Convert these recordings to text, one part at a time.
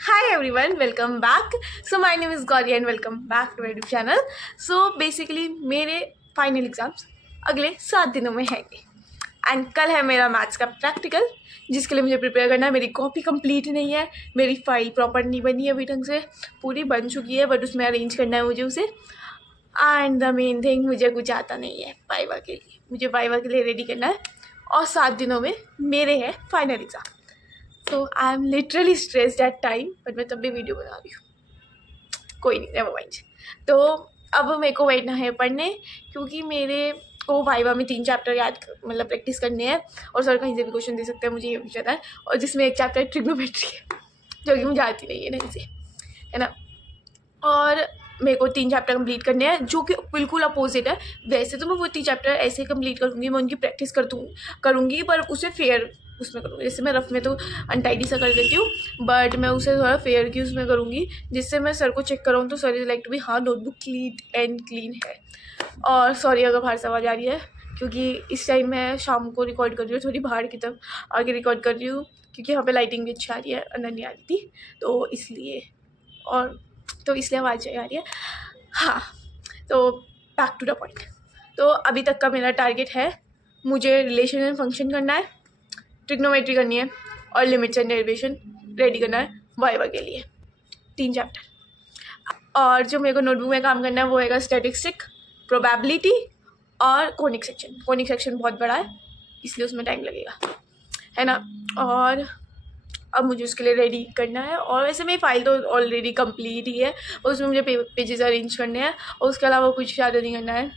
Hi everyone, welcome back. So my name is Gauri and welcome back to my YouTube channel. So basically मेरे final exams अगले 7 दिनों में हैं and कल है मेरा मैथ्स का प्रैक्टिकल जिसके लिए मुझे प्रिपेयर करना है। मेरी कॉपी कंप्लीट नहीं है, मेरी फाइल प्रॉपर नहीं बनी है अभी ढंग से, पूरी बन चुकी है बट उसमें अरेंज करना है मुझे उसे। एंड द मेन थिंग, मुझे कुछ आता नहीं है वाइवा के लिए, मुझे वाइवा के लिए रेडी करना है और 7 दिनों में मेरे है final exam. So I am literally stressed at time but मैं तब भी वीडियो बना रही हूँ। कोई नहीं, नेवर माइंड। तो अब मेरे को बैठना है पढ़ने क्योंकि मेरे को वाइवा में 3 चैप्टर याद मतलब प्रैक्टिस करने हैं और सर कहीं से भी क्वेश्चन दे सकते हैं, मुझे ये भी पता है। और जिसमें एक चैप्टर ट्रिग्नोमेट्री है जो कि मुझे आती नहीं है ढंग से, है ना। और मेरे को 3 चैप्टर कंप्लीट करने हैं जो कि बिल्कुल अपोजिट है। वैसे तो मैं वो 3 चैप्टर ऐसे कंप्लीट करूँगी, मैं उनकी प्रैक्टिस करूँगी पर उसे फेयर उसमें करूँगी। जैसे मैं रफ में तो अनटाइडी सा कर देती हूँ बट मैं उसे थोड़ा फेयर की उसमें करूँगी जिससे मैं सर को चेक कराऊँ तो sir is like to be हाँ नोटबुक नीट एंड क्लीन है। और सॉरी अगर बाहर से आवाज़ आ रही है क्योंकि इस टाइम मैं शाम को रिकॉर्ड कर रही हूँ, थोड़ी बाहर की तरफ आगे रिकॉर्ड कर रही हूँ क्योंकि यहाँ पे लाइटिंग भी अच्छी आ रही है, अंदर नहीं आ रही थी तो इसलिए। और तो इसलिए आवाज़ आ रही है। हाँ, तो बैक टू द पॉइंट। तो अभी तक का मेरा टारगेट है, मुझे रिलेशन एंड फंक्शन करना है, ट्रिग्नोमेट्री करनी है और लिमिट्स एंड डेरिवेशन रेडी करना है वाइवा के लिए 3 चैप्टर। और जो मेरे को नोटबुक में काम करना है वो है स्टैटिस्टिक, प्रोबेबिलिटी और कोनिक सेक्शन। कोनिक सेक्शन बहुत बड़ा है इसलिए उसमें टाइम लगेगा, है ना। और अब मुझे उसके लिए रेडी करना है और वैसे मेरी फ़ाइल तो ऑलरेडी कंप्लीट ही है और उसमें मुझे पेजेस अरेंज करने हैं और उसके अलावा कुछ ज़्यादा नहीं करना है।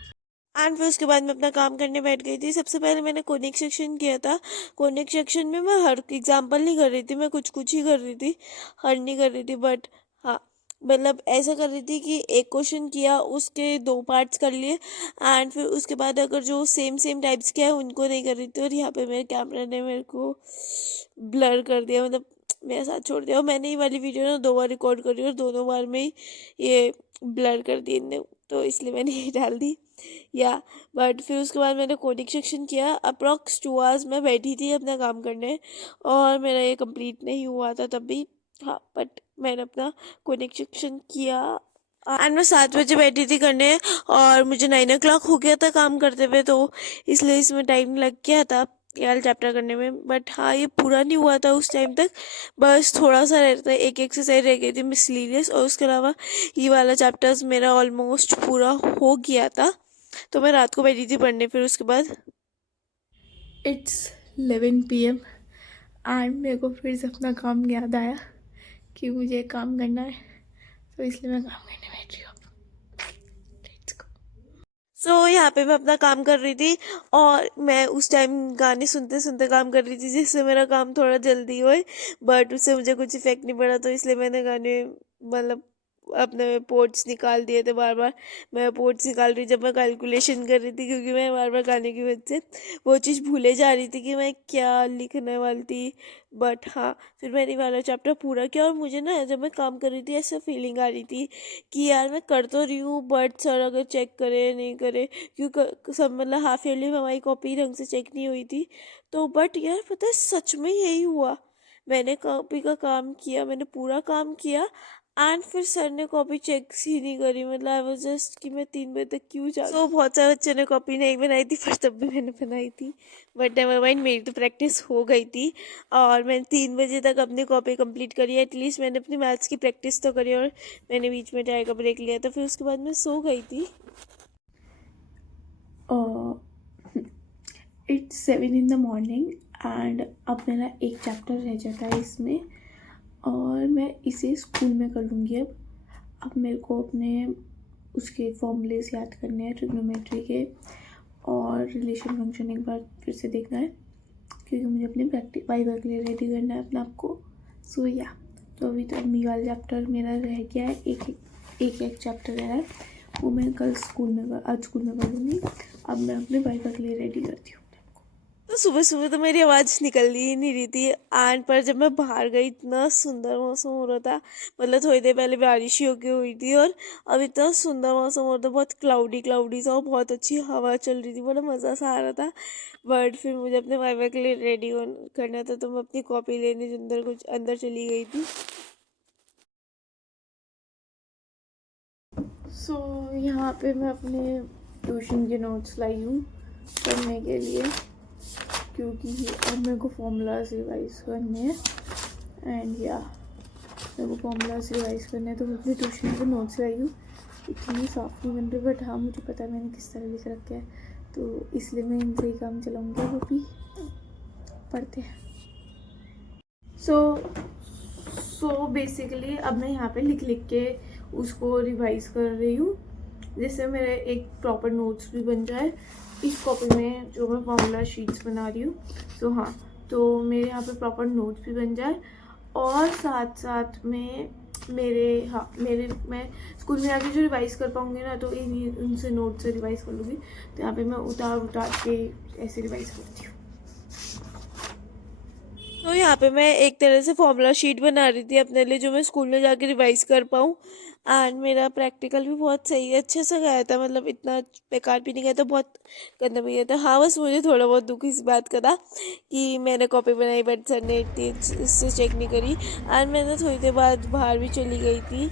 एंड फिर उसके बाद मैं अपना काम करने बैठ गई थी। सबसे पहले मैंने कोनिक सेक्शन किया था। कोनिक सेक्शन में मैं हर एग्जाम्पल नहीं कर रही थी, मैं कुछ कुछ ही कर रही थी, हर नहीं कर रही थी। बट हाँ, मतलब ऐसा कर रही थी कि एक क्वेश्चन किया उसके 2 पार्ट्स कर लिए एंड फिर उसके बाद अगर जो सेम सेम टाइप्स के हैं उनको नहीं कर रही थी। और यहाँ पे मेरे कैमरा ने मेरे को ब्लर कर दिया, मतलब मेरे साथ छोड़ दिया। और मैंने ये वाली वीडियो ना 2 बार रिकॉर्ड करी और दोनों बार में ही ये ब्लर कर दी इनने, तो इसलिए मैंने ये डाल दी या। बट फिर उसके बाद मैंने कोडिंग सेक्शन किया। अप्रॉक्स 2 आवर्स मैं बैठी थी अपना काम करने और मेरा ये कंप्लीट नहीं हुआ था तब भी। हाँ, बट मैंने अपना कोडिंग सेक्शन किया एंड मैं 7 बजे बैठी थी करने और मुझे 9 o'clock हो गया था काम करते हुए, तो इसलिए इसमें टाइम लग गया था यार चैप्टर करने में। बट हाँ, ये पूरा नहीं हुआ था उस टाइम तक, बस थोड़ा सा रहता है, एक एक्सरसाइज रह गई थी मिसलीनियस, और उसके अलावा ये वाला चैप्टर्स मेरा ऑलमोस्ट पूरा हो गया था। तो मैं रात को बैठी थी पढ़ने। फिर उसके बाद इट्स 11 PM एंड मेरे को फिर से अपना काम याद आया कि मुझे काम करना है तो इसलिए मैं काम करने बैठ रही हूँ। Let's go. यहाँ पे मैं अपना काम कर रही थी और मैं उस टाइम गाने सुनते सुनते काम कर रही थी जिससे मेरा काम थोड़ा जल्दी होए। बट उससे मुझे कुछ इफेक्ट नहीं पड़ा, तो इसलिए मैंने गाने मतलब अपने पोर्ट्स निकाल दिए थे बार बार। मैं पोर्ट्स निकाल रही जब मैं कैलकुलेशन कर रही थी क्योंकि मैं बार बार गाने की वजह से वो चीज़ भूले जा रही थी कि मैं क्या लिखने वाली थी। बट हाँ, फिर मैंने वाला चैप्टर पूरा किया और मुझे ना जब मैं काम कर रही थी ऐसा फीलिंग आ रही थी कि यार मैं कर तो रही हूँ बट सर अगर चेक करे नहीं करे, क्योंकि सब मतलब हाफ ईयरली में हमारी कॉपी ढंग से चेक नहीं हुई थी। तो बट यार पता है सच में यही हुआ, मैंने कॉपी का काम किया, मैंने पूरा काम किया एंड फिर सर ने कॉपी चेक ही नहीं करी। मतलब आई वाज जस्ट कि मैं 3 बजे तक क्यों जा। बहुत सारे बच्चों ने कॉपी नहीं बनाई थी पर तब भी मैंने बनाई थी। बट नेवर माइंड, मेरी तो प्रैक्टिस हो गई थी और मैंने 3 बजे तक अपनी कॉपी कंप्लीट करी। एटलीस्ट मैंने अपनी मैथ्स की प्रैक्टिस तो करी और मैंने बीच में चाय का ब्रेक लिया था। फिर उसके बाद मैं सो गई थी। It's 7 in the morning and अब मेरा एक चैप्टर रह जाता है इसमें और मैं इसे स्कूल में कर लूँगी। अब मेरे को अपने उसके फॉर्मूलेस याद करने हैं ट्रिग्नोमेट्री के और रिलेशन फंक्शन एक बार फिर से देखना है क्योंकि मुझे अपनी प्रैक्टिस वाइवा के लिए रेडी करना है अपने आप को। सो या, तो अभी तो मी वाला चैप्टर मेरा रह गया है, एक चैप्टर रह रहा है, वो मैं कल स्कूल में आज स्कूल में कर लूँगी। अब मैं अपने वाइवा के लिए रेडी करती हूँ। तो सुबह सुबह तो मेरी आवाज़ निकल ही नहीं रही थी एंड पर जब मैं बाहर गई इतना सुंदर मौसम हो रहा था। मतलब थोड़ी देर पहले बारिश ही होके हुई थी और अब इतना सुंदर मौसम हो रहा था, बहुत क्लाउडी क्लाउडी सा और बहुत अच्छी हवा चल रही थी, बड़ा मज़ा सा आ रहा था। बट फिर मुझे अपने वाइवा के लिए रेडी करना था तो मैं अपनी कॉपी लेने अंदर चली गई थी। सो यहाँ पे मैं अपने ट्यूशन के नोट्स लाई हूँ करने के लिए, क्योंकि अब मेरे को फॉर्मूलाज रिवाइज करने हैं। एंड या मेरे को फॉर्मूलाज रिवाइज करने हैं, तो मैं अपने ट्यूशन के नोट्स लाई हूँ। इतनी साफ नहीं बन रही, बट हाँ मुझे पता है मैंने किस तरह लिख रखा है, तो इसलिए मैं इनसे ही काम चलाऊँगी। वो भी पढ़ते हैं। सो बेसिकली अब मैं यहाँ पे लिख के उसको रिवाइज कर रही हूँ, जिससे मेरे एक प्रॉपर नोट्स भी बन जाए इस कॉपी में जो मैं फॉर्मूला शीट्स बना रही हूँ। सो हाँ, तो मेरे यहाँ पे प्रॉपर नोट्स भी बन जाए, और साथ साथ में मैं स्कूल में आके जो रिवाइज़ कर पाऊँगी ना, तो उनसे नोट से रिवाइज़ कर लूँगी। तो यहाँ पे मैं उतार के ऐसे रिवाइज़ करती हूँ। तो यहाँ पे मैं एक तरह से फॉर्मूला शीट बना रही थी अपने लिए, जो मैं स्कूल में जाके रिवाइज कर पाऊँ। एंड मेरा प्रैक्टिकल भी बहुत सही अच्छे से गया था, मतलब इतना बेकार भी नहीं गया था, बहुत गंदा भी गया था। हाँ बस मुझे थोड़ा बहुत दुख इस बात का था कि मैंने कॉपी बनाई बट सर ने इतनी इससे चेक नहीं करी। एंड मैंने थोड़ी देर बाद बाहर भी चली गई थी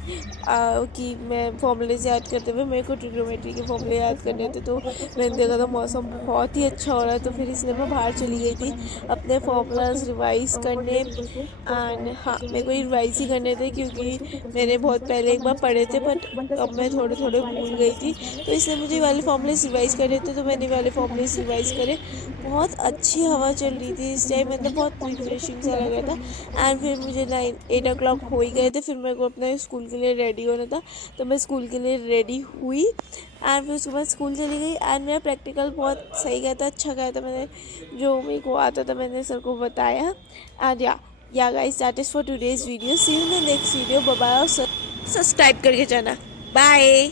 कि मैं फॉर्मूले याद करते हुए, मेरे को ट्रिग्नोमेट्री के फॉर्मूले याद करने थे। तो मैंने देखा था मौसम बहुत ही अच्छा हो रहा है, तो फिर इसलिए मैं बाहर चली गई थी अपने फॉर्मूलाज रिवाइज करने। एंड हाँ, मेरे को रिवाइज ही करने थे, क्योंकि मैंने बहुत पहले एक बार पढ़े थे, बट अब मैं थोड़े थोड़े भूल गई थी, तो इसलिए मुझे वाले फॉर्मूलेस रिवाइज करने थे। तो मैंने वाले फॉर्मूलेस रिवाइज करे। बहुत अच्छी हवा चल रही थी इस टाइम, मतलब बहुत रिफ्रेशिंग सा लग रहा था। एंड फिर मुझे 8 o'clock हो ही गए थे, फिर मेरे को अपने स्कूल के लिए रेडी होना था, तो मैं स्कूल के लिए रेडी हुई। एंड फिर उसके बाद स्कूल चली गई। एंड मेरा प्रैक्टिकल बहुत सही गया था, अच्छा गया था। मैंने जो मेरे को आता था मैंने सर को बताया। And yeah guys, that is for today's video. See you in the next video. Bye bye, और सब्सक्राइब करके जाना। बाय।